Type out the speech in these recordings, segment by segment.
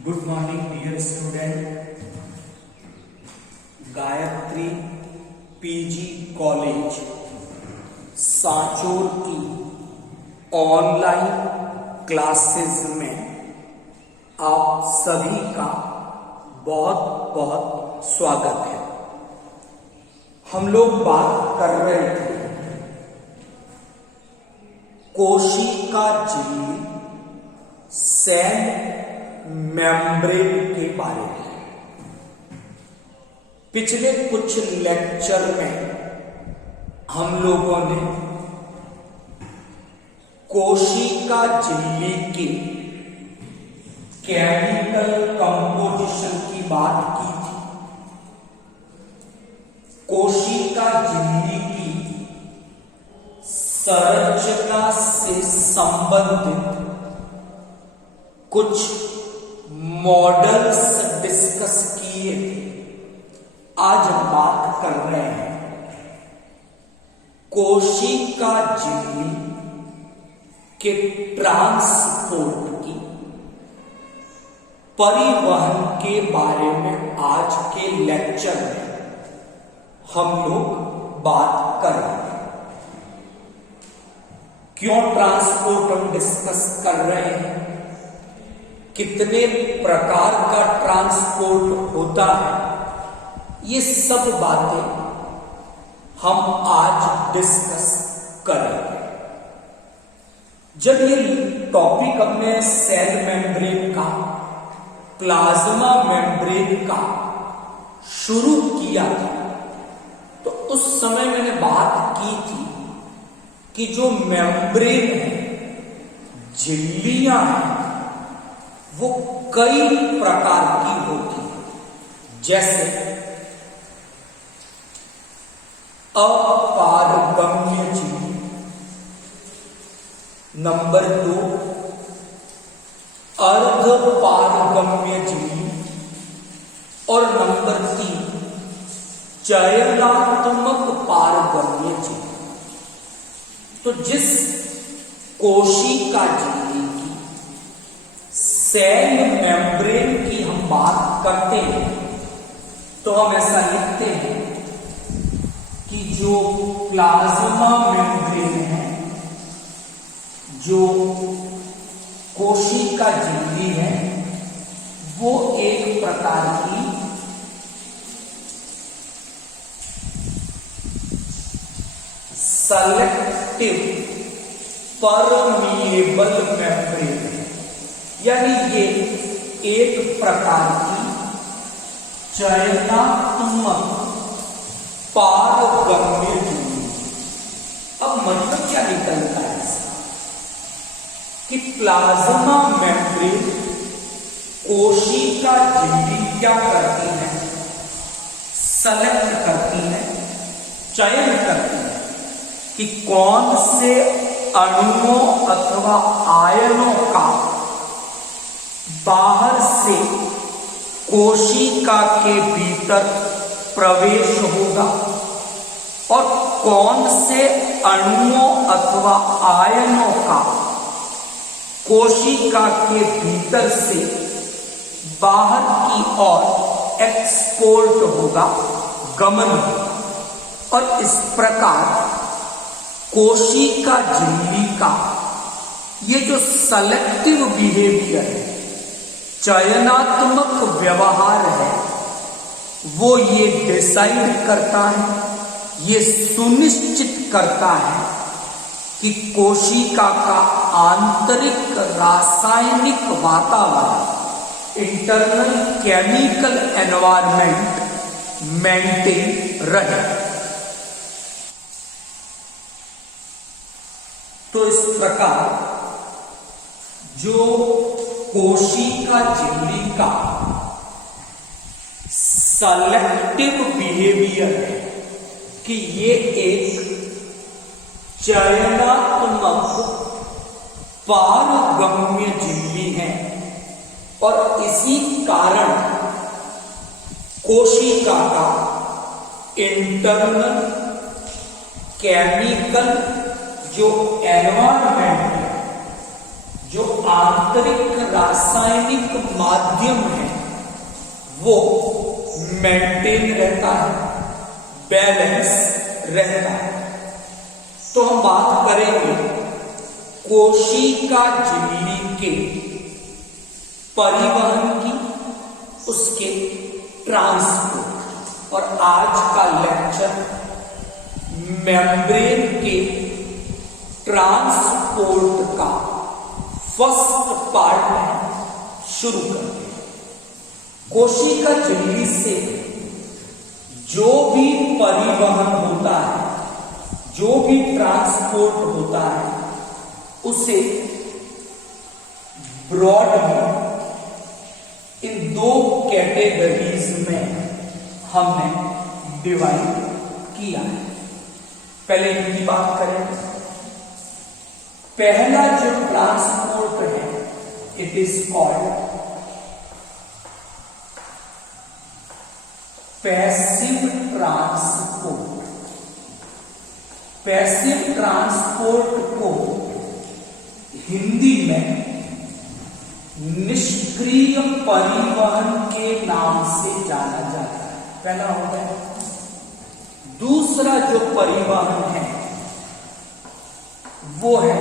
Good morning dear student. Gayatri PG college Sanchore की online classes में आप सभी का बहुत बहुत स्वागत है। हम लोग बात कर रहे थे कोशिका झिल्ली सेल मेम्ब्रेन के बारे में। पिछले कुछ लेक्चर में हम लोगों ने कोशिका झिल्ली की केमिकल कंपोजिशन की बात की थी। कोशिका झिल्ली की संरचना से संबंधित कुछ मॉडल्स डिस्कस किए थे। आज हम बात कर रहे हैं कोशिका झिल्ली के ट्रांसपोर्ट की परिवहन के बारे में। आज के लेक्चर में हम लोग बात कर रहे हैं। क्यों ट्रांसपोर्ट हम डिस्कस कर रहे हैं, कितने प्रकार का ट्रांसपोर्ट होता है, ये सब बातें हम आज डिस्कस करेंगे। जब ये टॉपिक हमने सेल मेम्ब्रेन का, प्लाज्मा मेम्ब्रेन का शुरू किया था, तो उस समय मैंने बात की थी कि जो मेम्ब्रेन है, झिल्लियां हैं, वो कई प्रकार की होती है। जैसे अपारगम्य झिल्ली, नंबर 2 अर्धपारगम्य झिल्ली, और नंबर 3 चयनात्मक पारगम्य झिल्ली। तो जिस कोशिका झिल्ली की सेल मेम्ब्रेन की हम बात करते हैं, तो हम ऐसा लिखते हैं कि जो प्लाज्मा मेम्ब्रेन है, जो कोशिका झिल्ली है, वो एक प्रकार की सेलेक्टिव परमिएबल मेम्ब्रेन है। यानी ये एक प्रकार की चयनात्मक पारगम्य झिल्ली। अब मतलब क्या निकलता है इसका, कि प्लाज्मा मेम्ब्रेन कोशिका झिल्ली क्या करती है, सेलेक्ट करती है, चयन करती है कि कौन से अणुओं अथवा आयनों का बाहर से कोशिका के भीतर प्रवेश होगा और कौन से अणुओं अथवा आयनों का कोशिका के भीतर से बाहर की ओर एक्सपोर्ट होगा, गमन होगा। और इस प्रकार कोशिका झिल्ली का ये जो सेलेक्टिव बिहेवियर है, चयनात्मक व्यवहार है, वो ये डिसाइड करता है, ये सुनिश्चित करता है कि कोशिका का आंतरिक रासायनिक वातावरण, इंटरनल केमिकल एनवायरनमेंट मेंटेन रहे। तो इस प्रकार जो कोशिका झिल्ली का सेलेक्टिव बिहेवियर है कि ये एक चयनात्मक पारगम्य झिल्ली है, और इसी कारण कोशिका का इंटरनल केमिकल जो एनवायरनमेंट है, जो आंतरिक रासायनिक माध्यम है वो मेंटेन रहता है, बैलेंस रहता है। तो हम बात करेंगे कोशिका झिल्ली के परिवहन की, उसके ट्रांसपोर्ट। और आज का लेक्चर मेम्ब्रेन के ट्रांसपोर्ट का फर्स्ट पार्ट है, शुरू करते हैं। कोशिका झिल्ली से जो भी परिवहन होता है, जो भी ट्रांसपोर्ट होता है, उसे ब्रॉड में इन दो कैटेगरीज में हमने डिवाइड किया है। पहले इनकी बात करें। पहला जो ट्रांसपोर्ट है, it is called passive transport. Passive transport को हिंदी में निष्क्रिय परिवहन के नाम से जाना जाता है। पहला हो गया। दूसरा जो परिवहन है वो है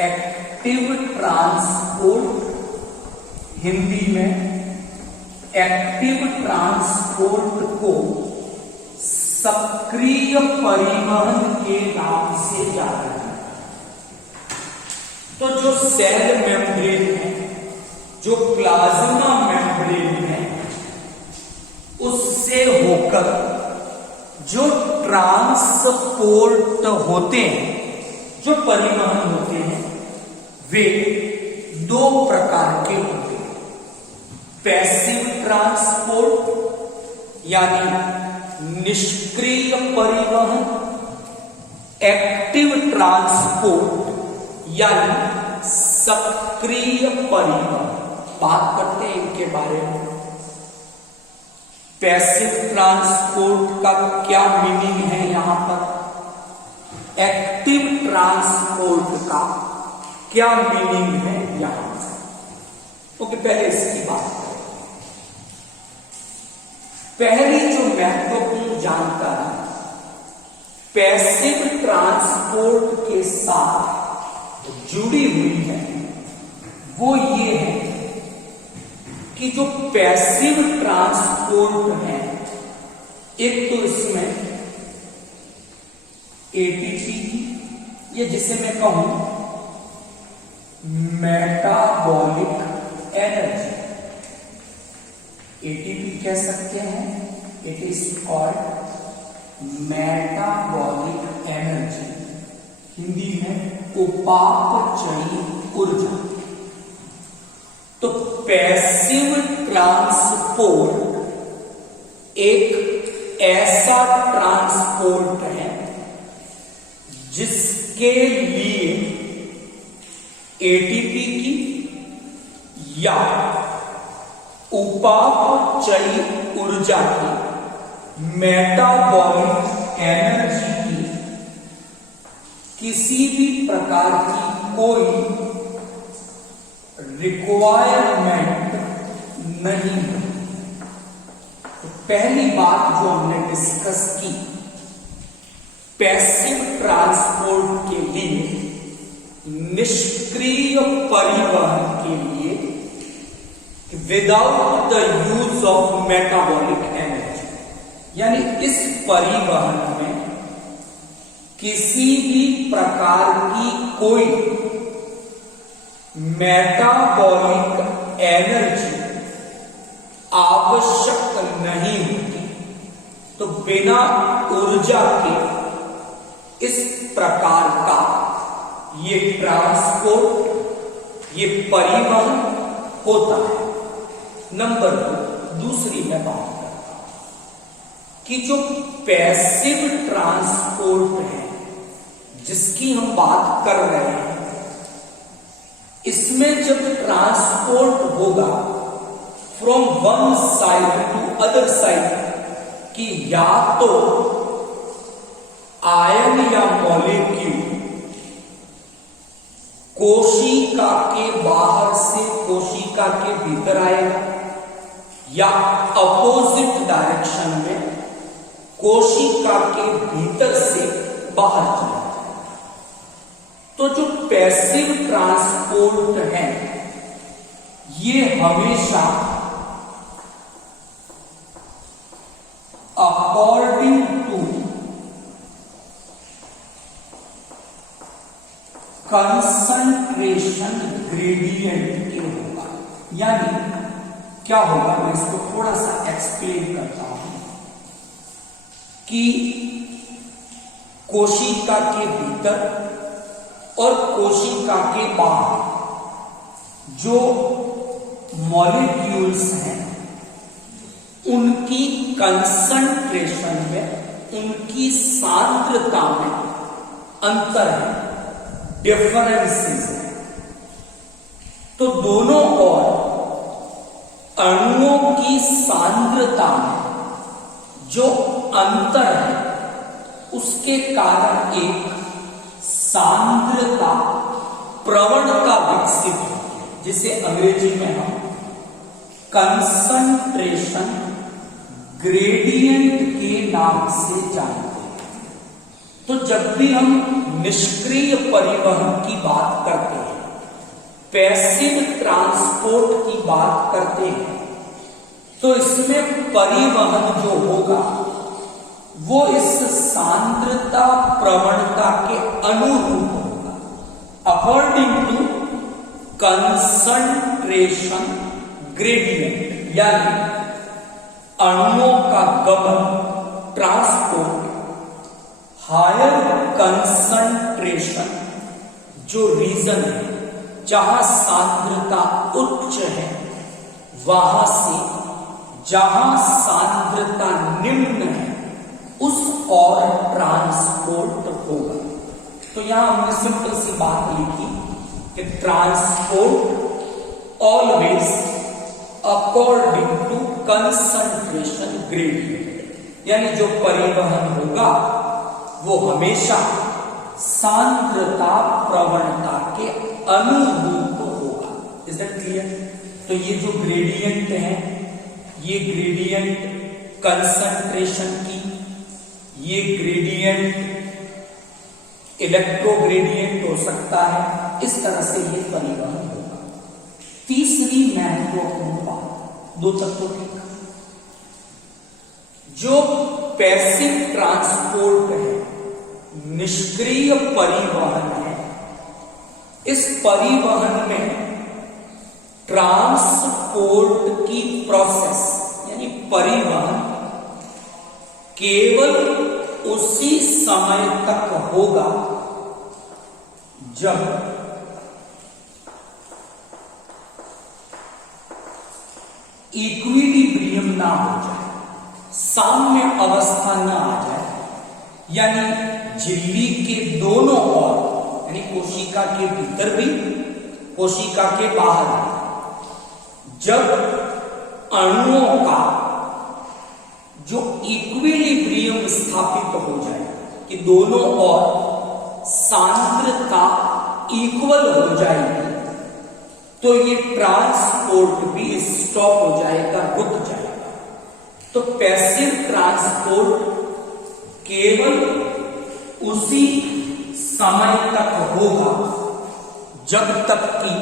एक्टिव ट्रांसपोर्ट। हिंदी में एक्टिव ट्रांसपोर्ट को सक्रिय परिवहन के नाम से जाना जाता है। तो जो सेल मेम्ब्रेन है, जो प्लाज्मा मेम्ब्रेन है, उससे होकर जो ट्रांसपोर्ट होते हैं, जो परिवहन होते हैं, वे दो प्रकार के होते हैं। पैसिव ट्रांसपोर्ट यानी निष्क्रिय परिवहन, एक्टिव ट्रांसपोर्ट यानी सक्रिय परिवहन। बात करते हैं इनके बारे में। पैसिव ट्रांसपोर्ट का क्या मीनिंग है यहां पर, एक्टिव ट्रांसपोर्ट का क्या मीनिंग है यहां पर। ओके, पहले इसकी बात करें। पहली जो महत्वपूर्ण जानकारी पैसिव ट्रांसपोर्ट के साथ जुड़ी हुई है वो ये है कि जो पैसिव ट्रांसपोर्ट है, एक तो इसमें एटीपी की, या जिसे मैं कहूं मेटाबॉलिक एनर्जी, एटीपी कह सकते हैं, it is called metabolic energy, Hindi में उपापचयी ऊर्जा। तो पैसिव ट्रांसपोर्ट एक ऐसा ट्रांसपोर्ट है जिसके लिए एटीपी की या उपापचयी ऊर्जा की, मेटाबॉलिक एनर्जी की किसी भी प्रकार की कोई रिक्वायरमेंट नहीं है। तो पहली बात जो हमने डिस्कस की, पैसिव ट्रांसपोर्ट के लिए, निष्क्रिय परिवहन के लिए, without the use of metabolic energy, यानी इस परिवहन में किसी भी प्रकार की कोई मेटाबॉलिक एनर्जी आवश्यक नहीं होती। तो बिना ऊर्जा के इस प्रकार का ये ट्रांसपोर्ट, ये परिवहन होता है। नंबर 2, दूसरी मैं बात करता हूं कि जो पैसिव ट्रांसपोर्ट है जिसकी हम बात कर रहे हैं, इसमें जब ट्रांसपोर्ट होगा from one side to other side, कि या तो आयन या मॉलिक्यूल कोशिका के बाहर से कोशिका के भीतर आएगा या अपोजिट डायरेक्शन में कोशिका के भीतर से बाहर चला जाएगा। तो जो पैसिव ट्रांसपोर्ट है ये हमेशा अकॉर्डिंग टू कंसंट्रेशन ग्रेडियंट के होगा। यानी क्या होगा, मैं इसको थोड़ा सा एक्सप्लेन करता हूं कि कोशिका के भीतर और कोशिका के बाहर जो मॉलिक्यूल्स हैं उनकी कंसंट्रेशन में, उनकी सांद्रता में अंतर है, डिफरेंसेस है। तो दोनों ओर अणुओं की सांद्रता में जो अंतर है उसके कारण एक सांद्रता प्रवणता विकसित होती है, जिसे अंग्रेजी में हम कंसंट्रेशन ग्रेडियंट के नाम से जानते हैं। तो जब भी हम निष्क्रिय परिवहन की बात करते हैं, पैसिव ट्रांसपोर्ट की बात करते हैं, तो इसमें परिवहन जो होगा वो इस सांद्रता प्रवणता के अनुरूप होगा, अकॉर्डिंग टू कंसंट्रेशन ग्रेडियंट। यानी अणुओं का गमन, ट्रांसपोर्ट हायर कंसंट्रेशन जो रीजन है जहां सांद्रता उच्च है, वहां से जहां सांद्रता निम्न है उस और ट्रांसपोर्ट होगा। तो यहां हमने सिंपल सी बात लिखी कि transport always according to concentration gradient. यानी जो परिवहन होगा वो हमेशा सांद्रता प्रवणता के अनुरूप होगा। Is that clear? तो ये जो ग्रेडियंट है, ये ग्रेडियंट कंसंट्रेशन की, ये ग्रेडियंट इलेक्ट्रो ग्रेडियंट हो सकता है, इस तरह से ये परिवहन होगा। तीसरी महत्वपूर्ण बात, दो तत्वों की, जो पैसिव ट्रांसपोर्ट है, निष्क्रिय परिवहन है, इस परिवहन में ट्रांसपोर्ट की प्रोसेस यानी परिवहन केवल उसी समय तक होगा जब इक्विलिब्रियम ना हो जाए, साम्य अवस्था ना आ जाए। यानी झिल्ली के दोनों ओर, यानी कोशिका के भीतर भी कोशिका के बाहर भी, जब अणुओं का जो इक्विलिब्रियम स्थापित हो जाए कि दोनों ओर सांद्रता इक्वल हो जाएगी, तो ये ट्रांसपोर्ट भी स्टॉप हो जाएगा, रुक जाएगा। तो पैसिव ट्रांसपोर्ट केवल उसी समय तक होगा जब तक कि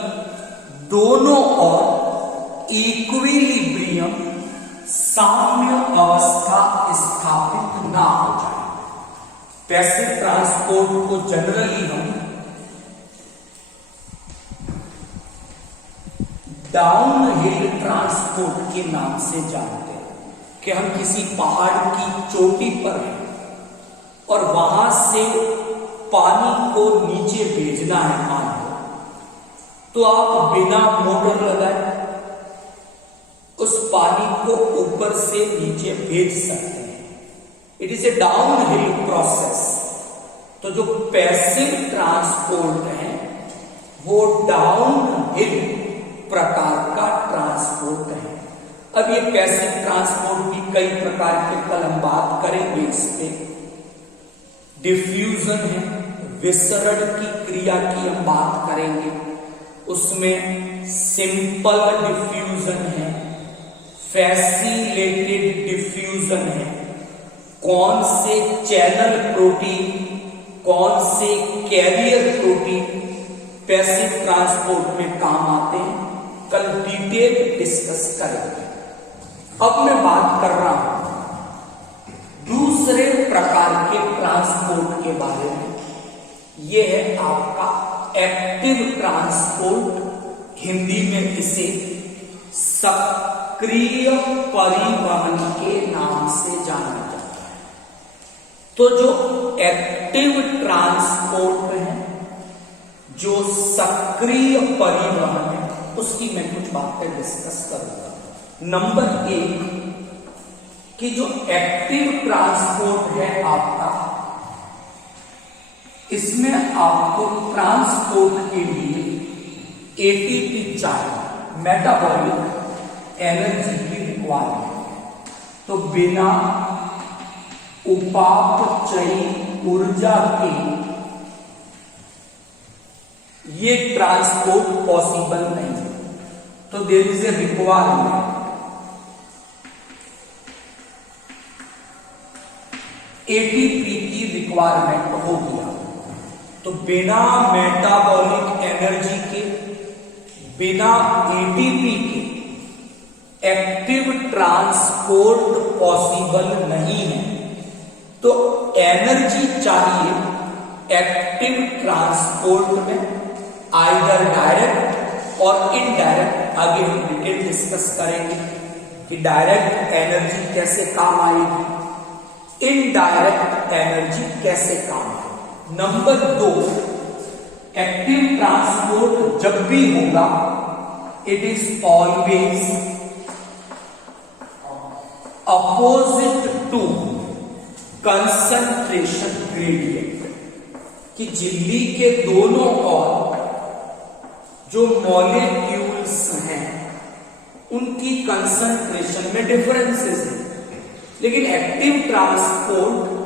दोनों ओर इक्विलिब्रियम साम्य अवस्था स्थापित ना हो जाए। पैसिव ट्रांसपोर्ट को जनरली हम डाउन हिल ट्रांसपोर्ट के नाम से जानते हैं कि हम किसी पहाड़ की चोटी पर हैं और वहां से पानी को नीचे भेजना है, मान लो, तो आप बिना मोटर लगाए उस पानी को ऊपर से नीचे भेज सकते हैं। It is a down hill process. तो जो पैसिव ट्रांसपोर्ट है वो डाउन हिल प्रकार का ट्रांसपोर्ट है। अब ये पैसिव ट्रांसपोर्ट भी कई प्रकार के, कल हम बात करेंगे इस पे। डिफ्यूजन है, विसरण की क्रिया की हम बात करेंगे, उसमें सिंपल डिफ्यूजन है, फैसिलिटेटेड डिफ्यूजन है, कौन से चैनल प्रोटीन, कौन से कैरियर प्रोटीन पैसिव ट्रांसपोर्ट में काम आते हैं, कल डिटेल डिस्कस करेंगे। अब मैं बात कर रहा हूं दूसरे प्रकार के ट्रांसपोर्ट के बारे में। यह है आपका एक्टिव ट्रांसपोर्ट, हिंदी में इसे सक्रिय परिवहन के नाम से जाना जाता है। तो जो एक्टिव ट्रांसपोर्ट है, जो सक्रिय परिवहन है, उसकी मैं कुछ बातें डिस्कस करूंगा। नंबर 1 कि जो एक्टिव ट्रांसपोर्ट है आपका, इसमें आपको ट्रांसपोर्ट के लिए एटीपी चाहिए, मेटाबॉलिक एनर्जी की रिक्वायरमेंट। तो बिना उपापचयी ऊर्जा के ये ट्रांसपोर्ट पॉसिबल नहीं है। तो there is a requirement ATP की रिक्वायरमेंट हो गया। तो बिना मेटाबॉलिक एनर्जी के, बिना एटीपी के एक्टिव ट्रांसपोर्ट पॉसिबल नहीं है। तो एनर्जी चाहिए एक्टिव ट्रांसपोर्ट में, आइदर डायरेक्ट और इनडायरेक्ट। आगे हम डिटेल डिस्कस करेंगे कि डायरेक्ट एनर्जी कैसे काम आएगी, इनडायरेक्ट एनर्जी कैसे काम आएगी। नंबर 2, एक्टिव ट्रांसपोर्ट जब भी होगा, it is always opposite to concentration gradient, कि झिल्ली के दोनों ओर जो मॉलिक्यूल्स हैं उनकी कंसंट्रेशन में डिफरेंसेस हैं। लेकिन एक्टिव ट्रांसपोर्ट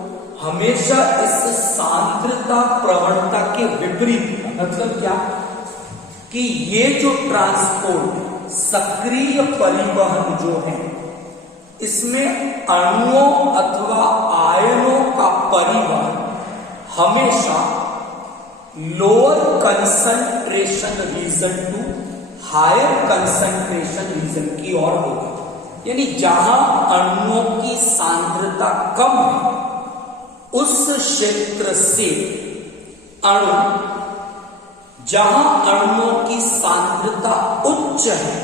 हमेशा इस सांद्रता प्रवणता के विपरीत। मतलब क्या कि ये जो ट्रांसपोर्ट सक्रिय परिवहन जो है, इसमें अणुओं अथवा आयनों का परिवहन हमेशा lower concentration region to higher concentration region की ओर होगा। यानी जहां अणुओं की सांद्रता कम है, उस क्षेत्र से अणु, जहां अणुओं की सांद्रता उच्च है,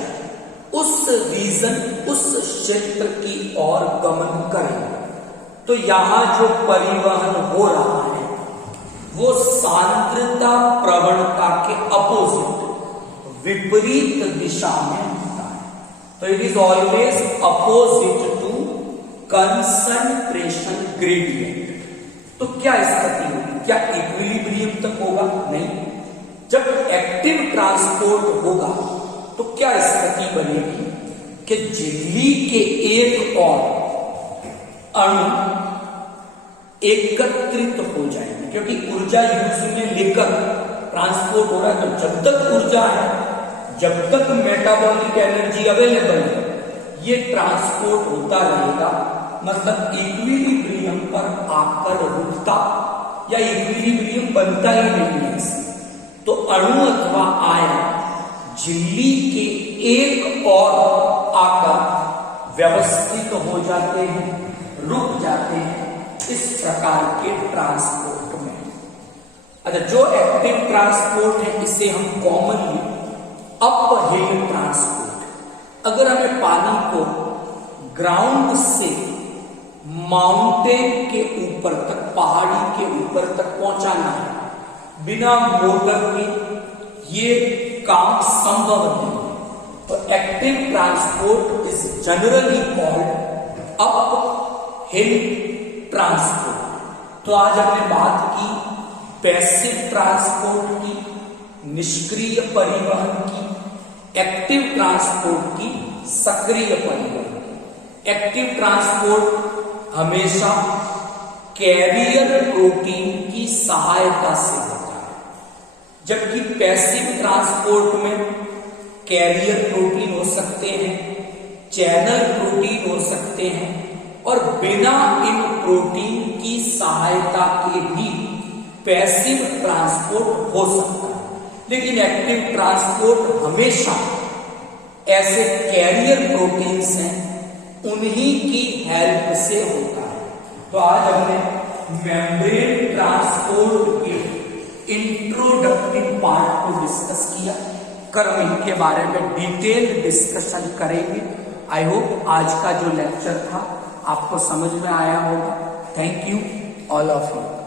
उस रीजन, उस क्षेत्र की ओर गमन करेगा। तो यहां जो परिवहन हो रहा है वो सांद्रता प्रवणता के अपोजिट, विपरीत दिशा में होता है। तो it is always opposite to concentration gradient. तो क्या स्थिति होगी? क्या इक्विलिब्रियम तक होगा? नहीं। जब एक्टिव ट्रांसपोर्ट होगा तो क्या स्थिति बनेगी कि झिल्ली के एक और अणु एकत्रित हो जाएंगे, क्योंकि ऊर्जा यूज में लेकर ट्रांसपोर्ट हो रहा है। तो जब तक ऊर्जा है, जब तक मेटाबॉलिक एनर्जी अवेलेबल है, ये ट्रांसपोर्ट होता रहेगा। मतलब इक्विलिब्रियम पर आकर रुकता या इक्विलिब्रियम बनता ही नहीं है इसमें। तो अणु अथवा आयन झिल्ली के एक और आकर व्यवस्थित हो जाते हैं, रुक जाते हैं इस प्रकार के ट्रांसपोर्ट में। अच्छा, जो एक्टिव ट्रांसपोर्ट है इसे हम कॉमनली अपहिल ट्रांसपोर्ट। अगर हमें पानी को ग्राउंड से माउंटेन के ऊपर तक, पहाड़ी के ऊपर तक पहुंचाना है बिना मोटर के, ये काम संभव नहीं है। तो active transport is generally called uphill transport. तो आज हमने बात की पैसिव ट्रांसपोर्ट की, निष्क्रिय परिवहन की, एक्टिव ट्रांसपोर्ट की, सक्रिय परिवहन की। एक्टिव ट्रांसपोर्ट हमेशा कैरियर प्रोटीन की सहायता से होता है, जबकि पैसिव ट्रांसपोर्ट में कैरियर प्रोटीन हो सकते हैं, चैनल प्रोटीन हो सकते हैं और बिना इन प्रोटीन की सहायता के भी पैसिव ट्रांसपोर्ट हो सकता है। लेकिन एक्टिव ट्रांसपोर्ट हमेशा ऐसे कैरियर प्रोटीन्स हैं उन्हीं की हेल्प से होता है। तो आज हमने मेम्ब्रेन ट्रांसपोर्ट के इंट्रोडक्टिव पार्ट को डिस्कस किया। कल हम इनके बारे में डिटेल डिस्कशन करेंगे। आई होप आज का जो लेक्चर था आपको समझ में आया होगा। Thank you all of you.